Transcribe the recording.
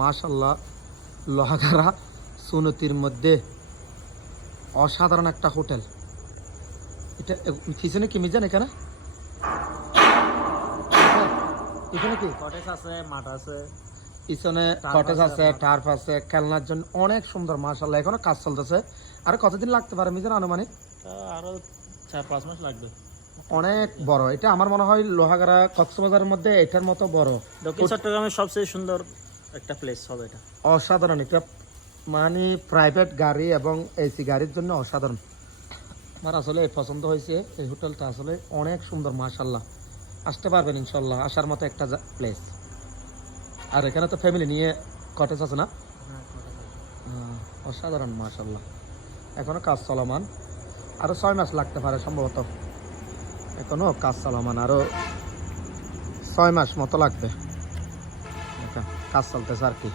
মাশাআল্লাহ, লোহাগাড়া সুনতির মধ্যে অসাধারণ একটা হোটেল। এটা পিছনে কি মিজান? এখানে এখানে কি কটেজ আছে, মাঠ আছে, পিছনে কটেজ আছে, টার্ফ আছে, খেলনার জন্য অনেক সুন্দর। মাশাআল্লাহ, এখনো কাজ চলতেছে। আর কতদিন লাগতে পারে মিজান আনুমানিক? আরো 4-5 মাস লাগবে। অনেক বড় এটা। আমার মনে হয় লোহাগাড়া কক্সবাজারের মধ্যে এটার মতো বড়। দক্ষিণ চট্টগ্রামের সবচেয়ে সুন্দর একটা প্লেস হবে এটা। অসাধারণ এটা, মানে প্রাইভেট গাড়ি এবং এসি গাড়ির জন্য অসাধারণ। আমার আসলে পছন্দ হয়েছে এই হোটেলটা, আসলে অনেক সুন্দর। মাশাআল্লাহ, আসতে পারবেন ইনশাল্লাহ, আসার মতো একটা প্লেস। আর এখানে তো ফ্যামিলি নিয়ে কটেজ আছে না? অসাধারণ মাশাআল্লাহ। এখনো কাজ চলমান, আরো 6 মাস লাগতে পারে সম্ভবত। এখনো কাজ চলমান, আরো 6 মাস মতো লাগবে। কাজ চলতেছে আর কি।